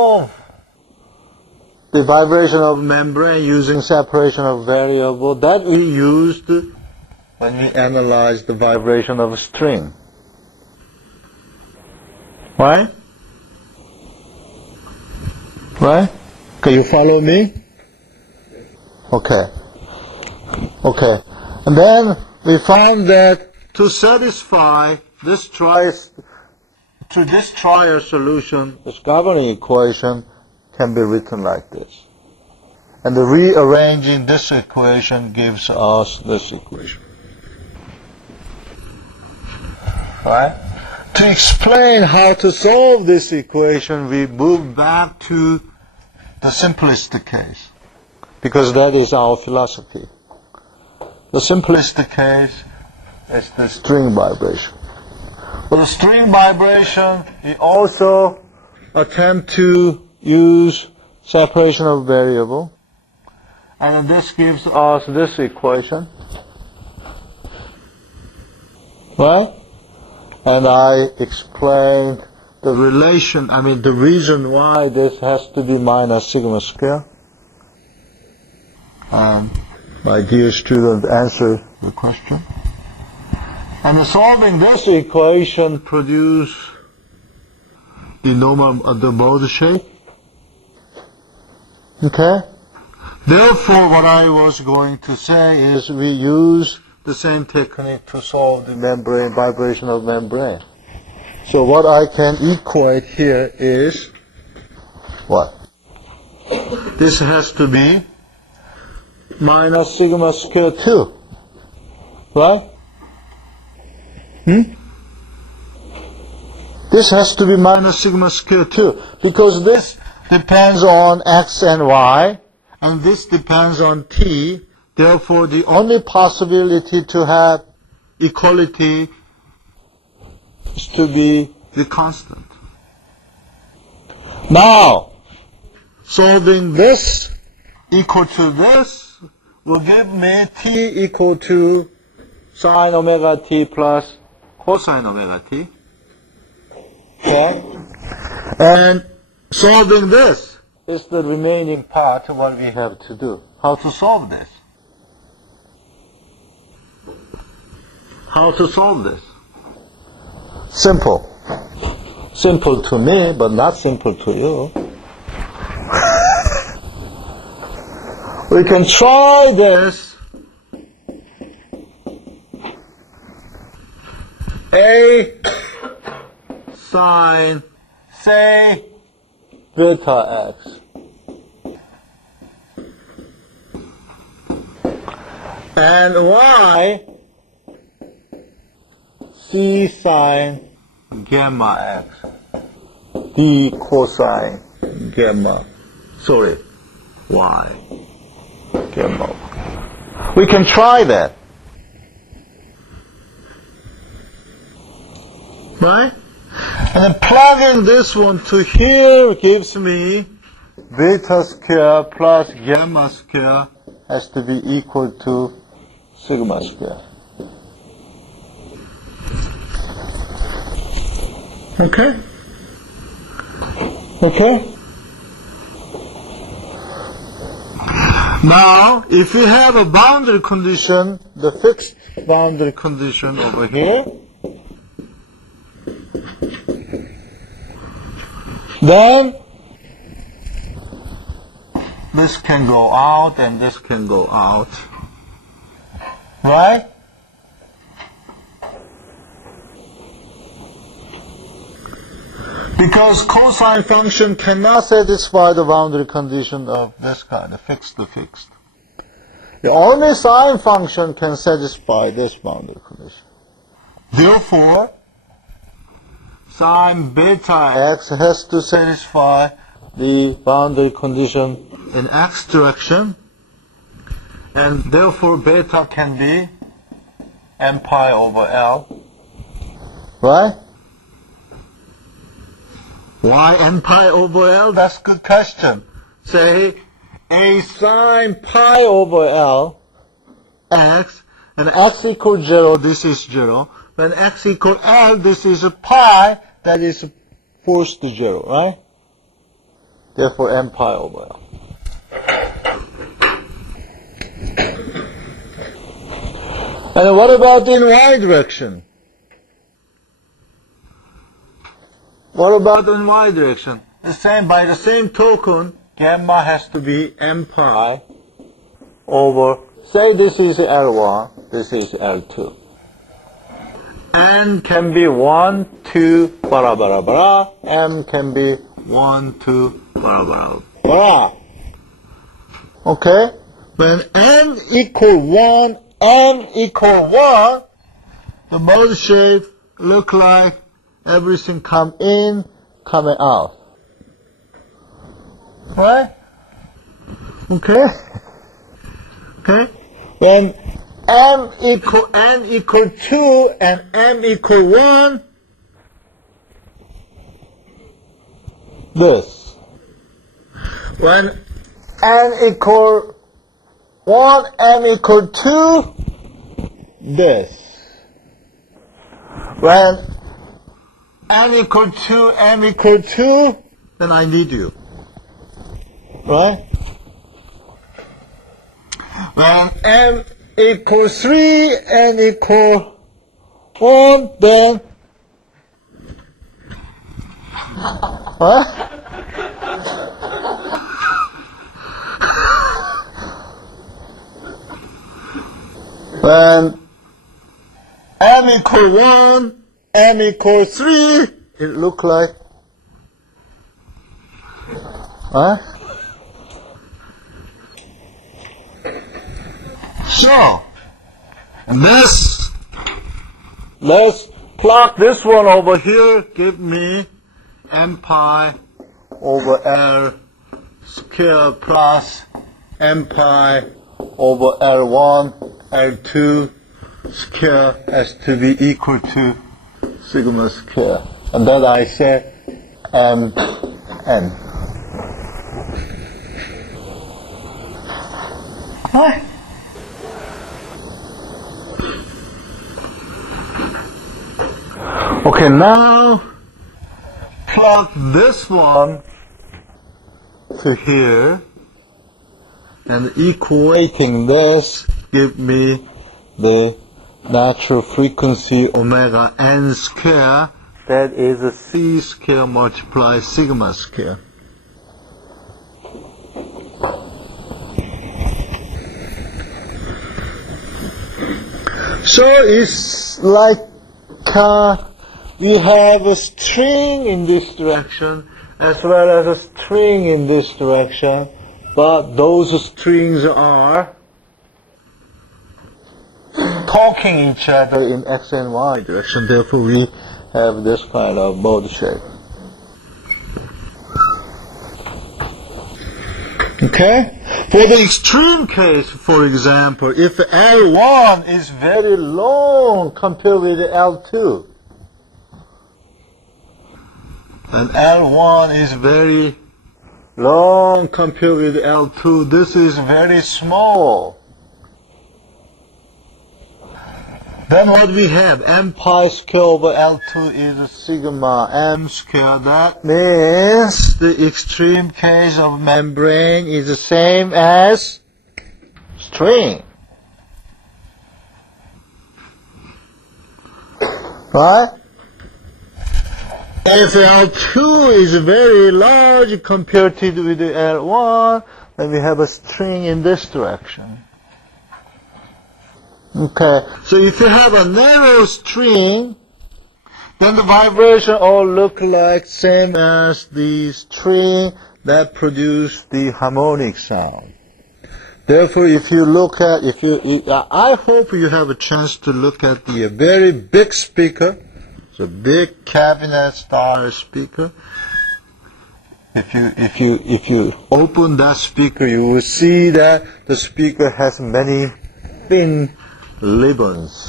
solve the vibration of membrane using separation of variable that we used when we analyzed the vibration of a string. Right? Right? Can you follow me? Okay. Okay. And then we found that to satisfy this trier solution, this governing equation can be written like this. And the rearranging this equation gives us this equation. Right? To explain how to solve this equation, we move back to the simplest case, because that is our philosophy. The simplest case is the string vibration. For the string vibration, we also attempt to use separation of variable, and this gives us this equation, right? And I explained the relation, the reason why this has to be minus sigma square. And my dear student answered the question. And solving this equation produce the the mode shape. Okay? Therefore, what I was going to say is we use the same technique to solve the membrane, vibration of membrane. So what I can equate here is what? This has to be minus sigma square 2. Right? This has to be minus sigma square 2, because this depends on x and y, and this depends on t. Therefore, the only possibility to have equality is to be the constant. Now, solving this equal to this will give me t equal to sine omega t plus cosine omega t. Okay? And solving this is the remaining part of what we have to do. How to solve this? How to solve this? Simple. Simple to me, but not simple to you. We can try this. A sine, say, beta x. And y, c sine gamma x. D cosine gamma, y gamma. We can try that. Right? And then plugging this one to here gives me beta square plus gamma square has to be equal to sigma square. Okay? Okay? Now, if we have a boundary condition, the fixed boundary condition over here, then this can go out and this can go out. Right? Because cosine function cannot satisfy the boundary condition of this kind, the fixed to fixed. The only sine function can satisfy this boundary condition. Therefore, sine beta x has to satisfy the boundary condition in x direction, and therefore beta can be n pi over L. Right? Why n pi over L? That's a good question. Say a sine pi over L x, and x equals 0, this is 0. When x equals L, this is a pi, that is forced to 0, right? Therefore, m pi over L. And what about in y direction? What about in y direction? The same, by the same token, gamma has to be m pi over, say this is L1, this is L2. N can be 1, 2, bara bara bara. M can be 1, 2, bara bara bara. Okay? When n equal 1, m equal 1, the mode shape look like everything come in, coming out. Right? Okay? Okay? When n equal 2 and m equal 1, this. When n equal 1, m equal 2, this. When n equal 2, m equal 2, then I need you. Right? When m equal 3, n equal 1, then what? When m equal 1, m equal 3, it look like what? So, let's plot this one over here, give me m pi over L square plus m pi over L1, L2 square has to be equal to sigma square. And then I say mn. What? Okay, now plot this one to here, and equating this give me the natural frequency omega n square, that is a c square multiplied sigma square. So it's like we have a string in this direction as well as a string in this direction, but those strings are talking each other in x and y direction. Therefore, we have this kind of mode shape. Okay? For the extreme case, for example, if L1 is very long compared with L2, and L1 is very long compared with L2, this is very small. Then what we have, m pi square over L2 is sigma m square. That means the extreme case of membrane is the same as string. Right? If L2 is very large compared to with the L1, then we have a string in this direction. Okay, so if you have a narrow string, then the vibration all look like same as the string that produce the harmonic sound. Therefore, if you look at, I hope you have a chance to look at the very big speaker, so big cabinet style speaker. If you open that speaker, you will see that the speaker has many thin ribbons.